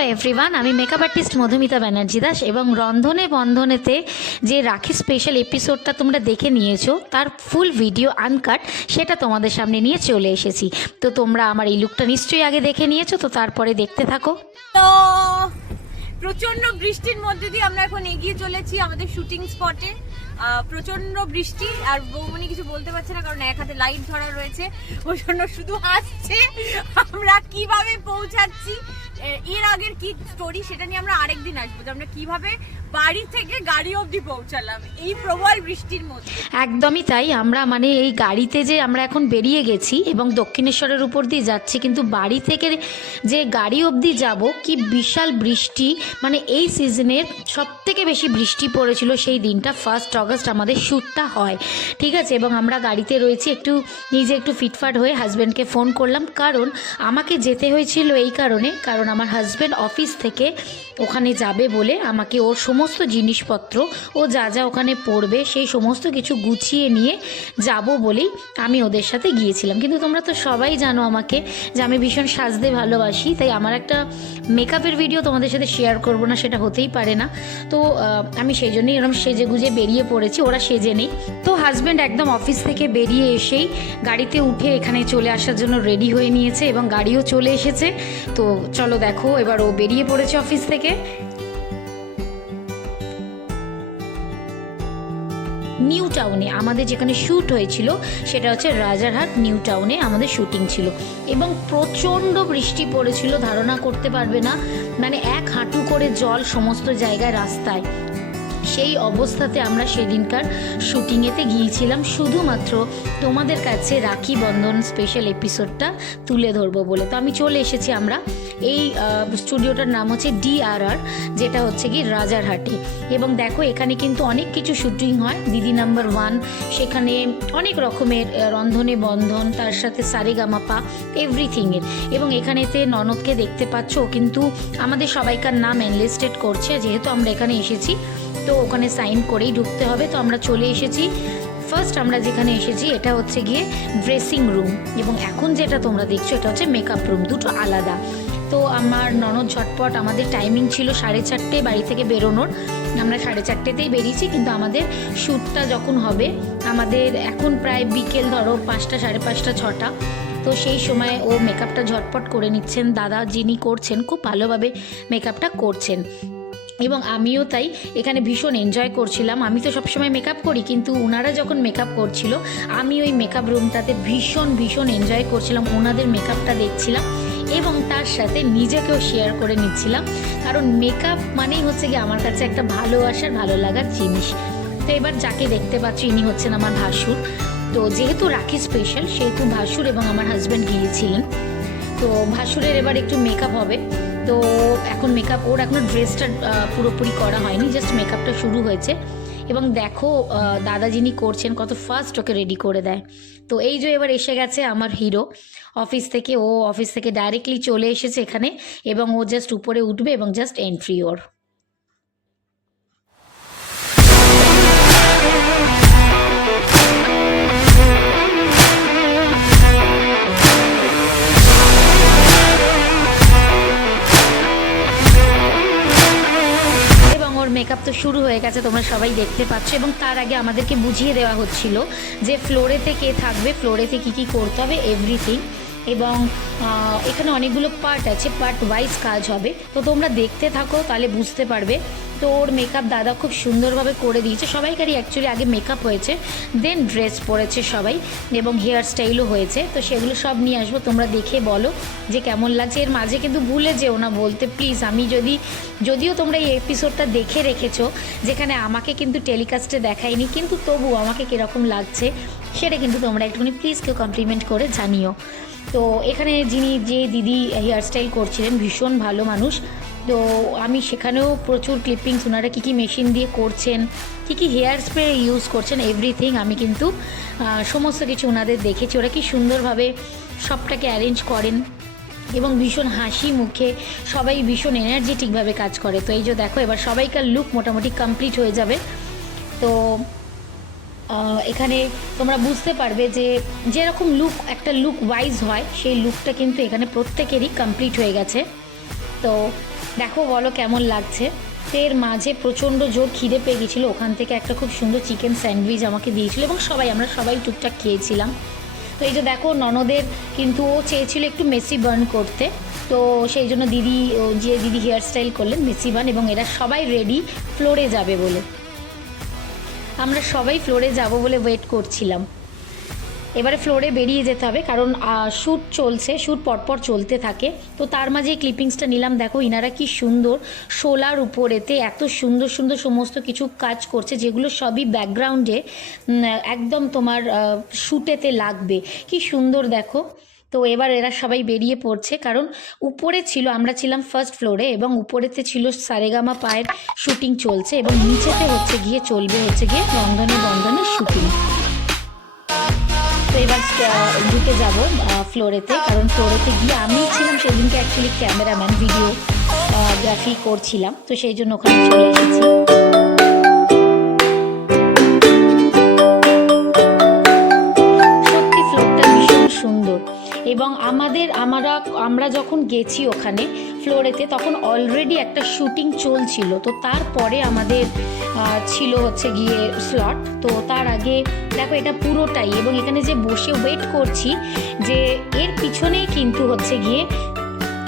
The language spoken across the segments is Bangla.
হ্যালো এভরিওয়ান, আমি মেকআপ আর্টিস্ট মধুমিতা ব্যানার্জি দাস এবং রন্ধনে বন্ধনেতে যে রাখি স্পেশাল এপিসোডটা তোমরা দেখে নিয়েছো তার ফুল ভিডিও আনকাট সেটা তোমাদের সামনে নিয়ে চলে এসেছি। তো তোমরা আমার এই লুকটা নিশ্চয়ই আগে দেখে নিয়েছো, তো তারপরে দেখতে থাকো। তো প্রচন্ড বৃষ্টির মধ্যে দিয়ে আমরা এখন এগিয়ে চলেছি আমাদের শুটিং স্পটে। প্রচন্ড বৃষ্টি আর বৌমনি কিছু বলতে পারছে না, কারণ এক হাতে লাইট ধরা রয়েছে, ওই জন্য শুধু হাসছে। আমরা কিভাবে পৌঁছাচ্ছি, এর আগের কি স্টোরি সেটা নিয়ে আমরা আরেকদিন আসবো, যে আমরা কিভাবে বাড়ি থেকে গাড়ি অবধি পৌঁছালাম এই প্রবল বৃষ্টির মধ্যে। একদমই তাই, আমরা এই গাড়িতে যে আমরা এখন বেরিয়ে গেছি এবং দক্ষিণেশ্বরের উপর দিয়ে যাচ্ছি, কিন্তু বাড়ি থেকে যে গাড়ি অবধি যাব কি বিশাল বৃষ্টি, এই সিজনের সবথেকে বেশি বৃষ্টি পড়েছিল সেই দিনটা 1 অগস্ট আমাদের শ্যুটটা হয়, ঠিক আছে। এবং আমরা গাড়িতে রয়েছি, একটু ফিটফাট হয়ে হাজব্যান্ডকে ফোন করলাম, কারণ আমাকে যেতে হয়েছিল এই কারণ আমার হাজব্যান্ড অফিস থেকে ওখানে যাবে বলে আমাকে ওর সমস্ত জিনিসপত্র ও যা যা ওখানে পড়বে সেই সমস্ত কিছু গুছিয়ে নিয়ে যাব বলেই আমি ওদের সাথে গিয়েছিলাম। কিন্তু তোমরা তো সবাই জানো আমাকে যে আমি ভীষণ সাজতে ভালোবাসি, তাই আমার একটা মেকআপের ভিডিও তোমাদের সাথে শেয়ার করব না সেটা হতেই পারে না। তো আমি সেই জন্যই এরকম সেজে গুজে বেরিয়ে পড়েছি, ওরা সেজে নেই। তো হাজব্যান্ড একদম অফিস থেকে বেরিয়ে এসেই গাড়িতে উঠে এখানে চলে আসার জন্য রেডি হয়ে নিয়েছে এবং গাড়িও চলে এসেছে। তো চলো দেখো, এবার ও বেরিয়ে পড়েছে অফিস থেকে। নিউ টাউনে আমাদের যেখানে শ্যুট হয়েছিল সেটা হচ্ছে রাজারহাট নিউ টাউনে আমাদের শ্যুটিং ছিল এবং প্রচণ্ড বৃষ্টি পড়েছিল, ধারণা করতে পারবে না, 1 হাঁটু করে জল সমস্ত জায়গায় রাস্তায়। সেই অবস্থাতে আমরা সেদিনকার শ্যুটিংয়েতে গিয়েছিলাম শুধুমাত্র তোমাদের কাছে রাখি বন্ধন স্পেশাল এপিসোডটা তুলে ধরবো বলে। তো আমি চলে এসেছি, আমরা এই স্টুডিওটার নাম হচ্ছে DRR, যেটা হচ্ছে কি রাজারহাটে। এবং দেখো এখানে কিন্তু অনেক কিছু শ্যুটিং হয়, দিদি নাম্বার 1 সেখানে অনেক রকমের রন্ধনে বন্ধন, তার সাথে সারেগামাপা এভরিথিংয়ের। এবং এখানেতে ননদকে দেখতে পাচ্ছ, কিন্তু আমাদের সবাইকার নাম এনলিস্টেড করছে, যেহেতু আমরা এখানে এসেছি তো ওখানে সাইন করেই ঢুকতে হবে। তো আমরা চলে এসেছি, ফার্স্ট আমরা যেখানে এসেছি এটা হচ্ছে গিয়ে ড্রেসিং রুম, এবং এখন যেটা তোমরা দেখছো এটা হচ্ছে মেকআপ রুম, দুটো আলাদা। তো আমার ননদ ঝটপট, আমাদের টাইমিং ছিল 4:30 বাড়ি থেকে বেরোনোর, আমরা 4:30তেই বেরিয়েছি, কিন্তু আমাদের শ্যুটটা যখন হবে আমাদের এখন প্রায় বিকেল ধরো 5টা, 5:30, 6টা। তো সেই সময় ও মেকআপটা ঝটপট করে নিচ্ছেন, দাদা যিনি করছেন খুব ভালোভাবে মেকআপটা করছেন এবং আমিও তাই এখানে ভীষণ এনজয় করছিলাম। আমি তো সবসময় মেকআপ করি, কিন্তু ওনারা যখন মেকআপ করছিল আমি ওই মেকআপ রুমটাতে ভীষণ এনজয় করছিলাম, ওনাদের মেকআপটা দেখছিলাম এবং তার সাথে নিজেকেও শেয়ার করে নিচ্ছিলাম, কারণ মেকআপ মানেই হচ্ছে কি আমার কাছে একটা ভালোবাসার, ভালো লাগার জিনিস। তো এবার যাকে দেখতে পাচ্ছি ইনি হচ্ছেন আমার ভাসুর। তো যেহেতু রাখি স্পেশাল সেহেতু ভাসুর এবং আমার হাজব্যান্ড গিয়েছিলেন। তো ভাসুরের এবার একটু মেকআপ হবে, তো এখন মেকআপ, ওর এখনও ড্রেসটা পুরোপুরি করা হয়নি, জাস্ট মেকআপটা শুরু হয়েছে। এবং দেখো দাদা যিনি করছেন কত ফার্স্ট ওকে রেডি করে দেয়। তো এই যে এবার এসে গেছে আমার হিরো অফিস থেকে, ও অফিস থেকে ডাইরেক্টলি চলে এসেছে এখানে এবং ও জাস্ট উপরে উঠবে এবং জাস্ট এন্ট্রি ওর। মেকআপ তো শুরু হয়ে গেছে, তোমরা সবাই দেখতে পাচ্ছ। এবং তার আগে আমাদেরকে বুঝিয়ে দেওয়া হচ্ছিল যে ফ্লোরেতে কে থাকবে, ফ্লোরেতে কী করতে হবে, এভরিথিং। এবং এখানে অনেকগুলো পার্ট আছে, পার্ট ওয়াইজ কাজ হবে, তো তোমরা দেখতে থাকো তাহলে বুঝতে পারবে। তো ওর মেকআপ দাদা খুব সুন্দরভাবে করে দিয়েছে, সবাইকারই অ্যাকচুয়ালি আগে মেকআপ হয়েছে, দেন ড্রেস পরেছে সবাই এবং হেয়ার স্টাইলও হয়েছে। তো সেগুলো সব নিয়ে আসবো, তোমরা দেখে বলো যে কেমন লাগছে। এর মাঝে কিন্তু ভুলে যেও না বলতে প্লিজ, আমি যদিও তোমরা এই এপিসোডটা দেখে রেখেছো যেখানে আমাকে কিন্তু টেলিকাস্টে দেখায়নি, কিন্তু তবু আমাকে কীরকম লাগছে সেটা কিন্তু তোমরা একটুখানি প্লিজ কেউ কমপ্লিমেন্ট করে জানিও। তো এখানে যে দিদি হেয়ার স্টাইল করছিলেন ভীষণ ভালো মানুষ, তো আমি সেখানেও প্রচুর ক্লিপিংস, ওনারা কী মেশিন দিয়ে করছেন, কী হেয়ার স্প্রে ইউজ করছেন, এভরিথিং আমি কিন্তু সমস্ত কিছু ওনাদের দেখেছি। ওরা কি সুন্দরভাবে সবটাকে অ্যারেঞ্জ করেন এবং ভীষণ হাসি মুখে, সবাই ভীষণ এনার্জেটিকভাবে কাজ করে। তো এই যে দেখো এবার সবাইকার লুক মোটামুটি কমপ্লিট হয়ে যাবে। তো এখানে তোমরা বুঝতে পারবে যে যেরকম লুক একটা লুক ওয়াইজ হয় সেই লুকটা কিন্তু এখানে প্রত্যেকেরই কমপ্লিট হয়ে গেছে। তো দেখো বলো কেমন লাগছে। তো এর মাঝে প্রচণ্ড জোর খিদে পেয়ে গেছিলো, ওখান থেকে একটা খুব সুন্দর চিকেন স্যান্ডউইচ আমাকে দিয়েছিলো এবং আমরা সবাই টুকটাক খেয়েছিলাম। তো এই যে দেখো ননদের কিন্তু ও চেয়েছিল একটু মেসি বার্ন করতে, তো সেই জন্য দিদি হেয়ার স্টাইল করলেন মেসি বার্ন, এবং এরা সবাই রেডি ফ্লোরে যাবে বলে। আমরা সবাই ফ্লোরে যাব বলে ওয়েট করছিলাম। এবারে ফ্লোরে বেরিয়ে যেতে হবে কারণ শ্যুট চলছে, শ্যুট পরপর চলতে থাকে। তো তার মাঝে ক্লিপিংসটা নিলাম। দেখো ইনারা কি সুন্দর শোলার উপরেতে এত সুন্দর সুন্দর সমস্ত কিছু কাজ করছে, যেগুলো সবই ব্যাকগ্রাউন্ডে একদম তোমার শ্যুটেতে লাগবে। কি সুন্দর দেখো। তো এবার এরা সবাই বেরিয়ে পড়ছে, কারণ উপরে ছিল, আমরা ছিলাম ফার্স্ট ফ্লোরে এবং উপরেতে ছিল সারেগামা পায়ের শ্যুটিং চলছে এবং নিচেতে চলবে বন্ধনের শ্যুটিং। তো এবার ঢুকে যাব ফ্লোরেতে, কারণ ফ্লোরেতে গিয়ে আমি ছিলাম সেদিনকে অ্যাকচুয়ালি ক্যামেরাম্যান, ভিডিওগ্রাফি করছিলাম, তো সেই জন্য ওখানে চলে এসেছি। সত্যি ফ্লোরটা ভীষণ সুন্দর। এবং আমরা যখন গেছি ওখানে ফ্লোরেতে তখন অলরেডি একটা শ্যুটিং চলছিল। তো তারপরে আমাদের ছিল গিয়ে স্লট। তো তার আগে দেখো এটা পুরোটাই, এবং এখানে যে বসে ওয়েট করছি, যে এর পিছনেই কিন্তু গিয়ে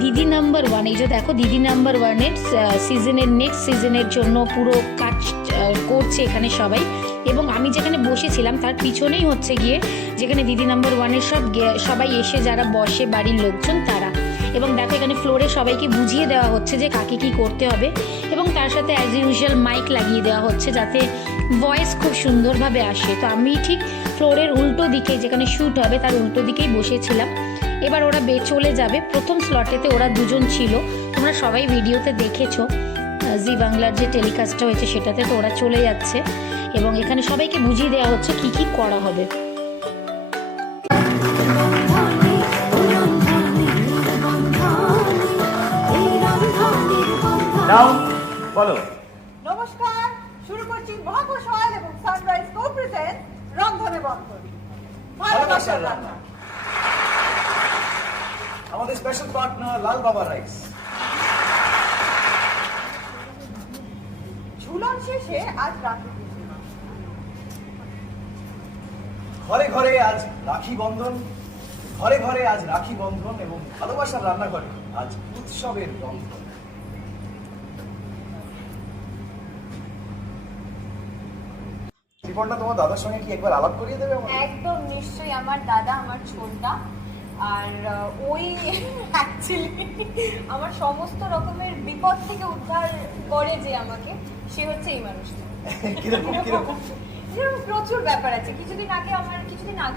দিদি নাম্বার 1। এই যে দেখো দিদি নাম্বার 1-এর নেক্সট সিজনের জন্য পুরো কাজ করছে এখানে সবাই। এবং আমি যেখানে বসেছিলাম তার পিছনেই গিয়ে যেখানে দিদি নাম্বার 1-এর সবাই এসে যারা বসে বাড়ির লোকজন তারা। এবং দেখো এখানে ফ্লোরে সবাইকে বুঝিয়ে দেওয়া হচ্ছে যে কাকে কী করতে হবে, এবং তার সাথে অ্যাজ ইউজুয়াল মাইক লাগিয়ে দেওয়া হচ্ছে যাতে ভয়েস খুব সুন্দরভাবে আসে। তো আমি ঠিক ফ্লোরের উল্টো দিকে, যেখানে শ্যুট হবে তার উল্টো দিকেই বসেছিলাম। এবার ওরা চলে যাবে। প্রথম স্লটেতে ওরা দুজন ছিল, তোমরা সবাই ভিডিওতে দেখেছো, জি বাংলার যে টেলিকাস্টটা হয়েছে সেটাতে। তো ওরা চলে যাচ্ছে এবং এখানে সবাইকে বুঝিয়ে দেওয়া হচ্ছে কি কি করা হবে। বলো। নমস্কার, শুরু করছি মহাকোষ অয়েল এবং সানরাইজ কো প্রেজেন্ট রন্ধনে বন্ধন ভালোবাসার রান্না। আমাদের স্পেশাল পার্টনার লাল বাবা রাইস। ঝুলন শেষে আজ রাখি পূর্ণিমা। ঘরে ঘরে আজ রাখি বন্ধন, ঘরে ঘরে আজ রাখি বন্ধন, এবং ভালোবাসার রান্নাঘরে আজ উৎসবের বন্ধন। জীবনটা তোমার দাদার সঙ্গে কি একবার আলাপ করিয়ে দেবে আমাকে? একদম নিশ্চয়ই। আমার দাদা আমার ছোটদা, আর ওই অ্যাকচুয়ালি আমার সমস্ত রকমের বিপদ থেকে উদ্ধার করে যে আমাকে, সে হচ্ছে এই মানুষটা। কিরকম কিরকম? যেরকম প্রচুর ব্যাপার আছে। কিছুদিন আগে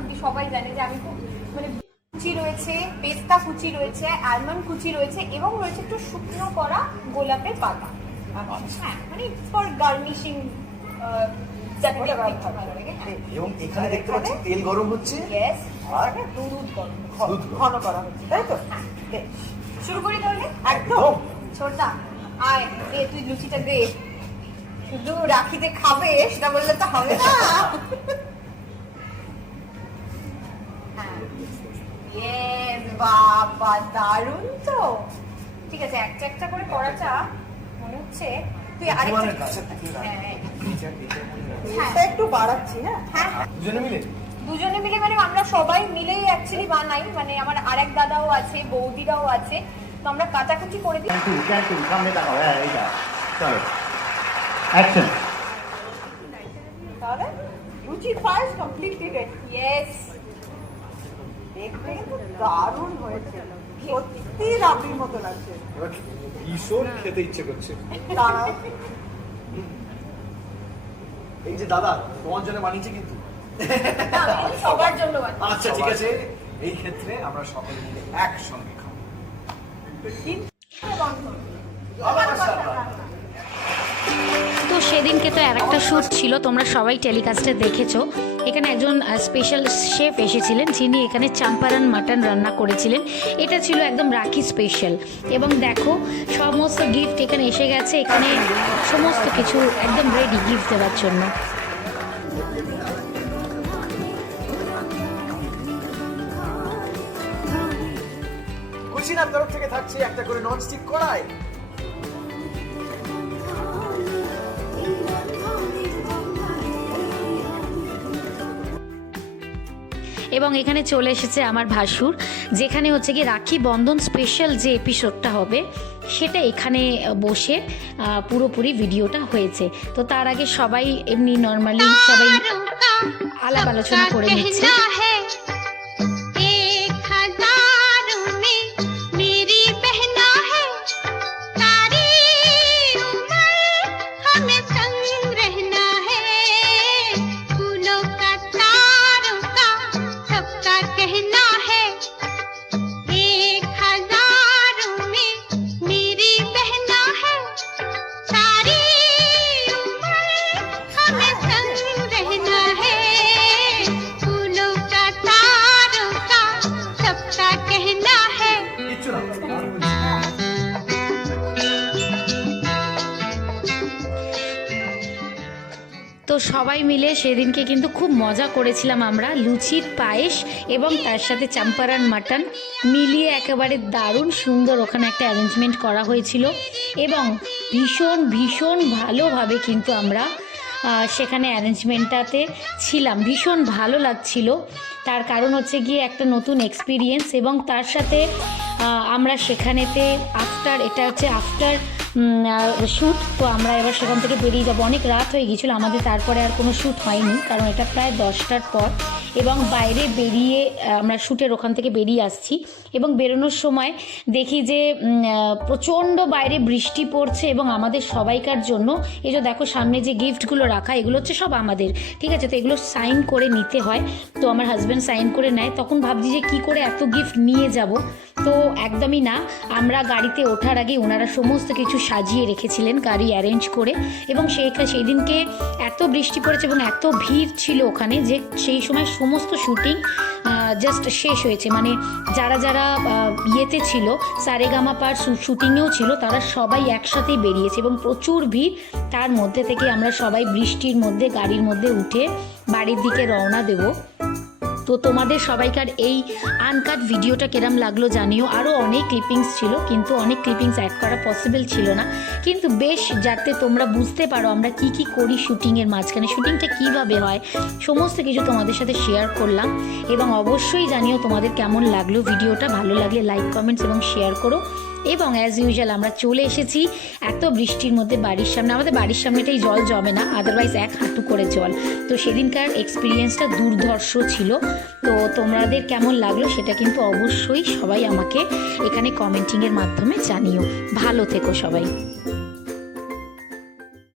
অব্দি সবাই জানে যে আমি খুব মানে কুচি রয়েছে, পেস্তা কুচি রয়েছে, আলমন্ড কুচি রয়েছে, এবং রয়েছে একটু শুকনো করা গোলাপের পাতা। হ্যাঁ, মানে ফর গার্নিশিং ভালো লাগে। এবং এখানে দেখতে পাচ্ছি তেল গরম হচ্ছে, আর দুধ গরম দুধ ঘন করা হচ্ছে, তাই তো? বেশ, শুরু করি তাহলে। একদম। ছোটদা আয়, তুই লুচিটা দে। শুধু রাখিতে খাবে সেটা বললে তো হবে না। বাবা দারুণ তো। ঠিক আছে, একটা একটা করে করাটা মনে হচ্ছে তুই আরেকটা কাছে থেকে এটা একটু বাড়াচ্ছি। হ্যাঁ, দুজনে মিলে মানে আমরা সবাই মিলেই অ্যাকচুয়ালি বানাই। মানে আমার আরেক দাদাও আছে, বৌদিরাও আছে, তো আমরা কাটাকুটি করে দিই। সামনে তাকাও। হ্যাঁ, এইটা চলো অ্যাকশন। তাহলে লুচি ফার্স্ট কমপ্লিটলি রেডি। ইয়েস, দেখতে কিন্তু দারুণ হয়েছে, সত্যি রাবড়ির মতো লাগছে। ভীষণ খেতে ইচ্ছে করছে। দাঁড়াও, এই যে দাদা তোমার জন্য বানিয়েছে কিন্তু। সবার জন্য বানাই। আচ্ছা ঠিক আছে, এই ক্ষেত্রে আমরা সকলে মিলে একসঙ্গে খাবো। তো সেদিনকে তো আরেকটা শ্যুট ছিল, তোমরা সবাই টেলিকাস্টে দেখেছো। এখানে একজন স্পেশাল শেফ এসেছিলেন, যিনি এখানে চাম্পারান মাটন রান্না করেছিলেন। এটা ছিল একদম রাখি স্পেশাল। এবং দেখো সমস্ত গিফট এখানে এসে গেছে, এখানে সমস্ত কিছু একদম রেডি গিফট দেওয়ার জন্য। কুচিনার তরফ থেকে থাকছে একটা করে ননস্টিক কড়াই, এবং এখানে চলে এসেছে আমার ভাসুর, যেখানে হচ্ছে কি রাখি বন্ধন স্পেশাল যে এপিসোডটা হবে সেটা এখানে বসে পুরোপুরি ভিডিওটা হয়েছে। তো তার আগে সবাই এমনি নর্মালি সবাই আলাপ আলোচনা করে নিচ্ছে। কিচ্ছু না, আর বলছি। তো সবাই মিলে সেদিনকে কিন্তু খুব মজা করেছিলাম আমরা। লুচির পায়েস এবং তার সাথে চাম্পারান মাটন মিলিয়ে একেবারে দারুণ সুন্দর ওখানে একটা অ্যারেঞ্জমেন্ট করা হয়েছিল এবং ভীষণ ভীষণ ভালোভাবে কিন্তু আমরা সেখানে অ্যারেঞ্জমেন্টটাতে ছিলাম। ভীষণ ভালো লাগছিল, তার কারণ হচ্ছে গিয়ে একটা নতুন এক্সপিরিয়েন্স এবং তার সাথে আমরা সেখানেতে এটা হচ্ছে আফটার শ্যুট। তো আমরা এবার সেখান থেকে বেরিয়ে যাবো, অনেক রাত হয়ে গিয়েছিলো আমাদের, তারপরে আর কোনো শ্যুট হয়নি কারণ এটা প্রায় 10টার পর। এবং বাইরে বেরিয়ে আমরা শ্যুটের ওখান থেকে বেরিয়ে আসছি এবং বেরোনোর সময় দেখি যে প্রচণ্ড বাইরে বৃষ্টি পড়ছে এবং আমাদের সবাইকার জন্য এই যে দেখো সামনে যে গিফটগুলো রাখা এগুলো হচ্ছে সব আমাদের, ঠিক আছে। তো এগুলো সাইন করে নিতে হয়, তো আমার হাজব্যান্ড সাইন করে নেয়। তখন ভাবছি যে কী করে এত গিফট নিয়ে যাব, তো একদমই না, আমরা গাড়িতে ওঠার আগে ওনারা সমস্ত কিছু সাজিয়ে রেখেছিলেন গাড়ি অ্যারেঞ্জ করে। এবং সেই দিনকে এত বৃষ্টি পড়েছে এবং এত ভিড় ছিল ওখানে যে সেই সময় সমস্ত শুটিং জাস্ট শেষ হয়েছে, মানে যারা যারা ইয়েতে ছিল সারেগামাপার শুটিংয়েও ছিল তারা সবাই একসাথেই বেরিয়েছে এবং প্রচুর ভিড়। তার মধ্যে থেকে আমরা সবাই বৃষ্টির মধ্যে গাড়ির মধ্যে উঠে বাড়ির দিকে রওনা দেব। তো তোমাদের সবাইকার এই আনকাট ভিডিওটা কেরম লাগলো জানিও। আরও অনেক ক্লিপিংস ছিল কিন্তু অনেক ক্লিপিংস অ্যাড করা পসিবল ছিল না, কিন্তু বেশ যাতে তোমরা বুঝতে পারো আমরা কি কি করি শুটিংয়ের মাঝখানে, শুটিংটা কিভাবে হয় সমস্ত কিছু তোমাদের সাথে শেয়ার করলাম। এবং অবশ্যই জানিও তোমাদের কেমন লাগলো ভিডিওটা। ভালো লাগলে লাইক কমেন্টস এবং শেয়ার করো। এবং অ্যাজ ইউজুয়াল আমরা চলে এসেছি এত বৃষ্টির মধ্যে বাড়ির সামনে, আমাদের বাড়ির সামনেটাই জল জমে না, আদারওয়াইজ 1 হাঁটু করে জল। তো সেদিনকার এক্সপিরিয়েন্সটা দুর্ধর্ষ ছিল। তো তোমাদের কেমন লাগলো সেটা কিন্তু অবশ্যই সবাই আমাকে এখানে কমেন্টিংয়ের মাধ্যমে জানিও। ভালো থেকো সবাই।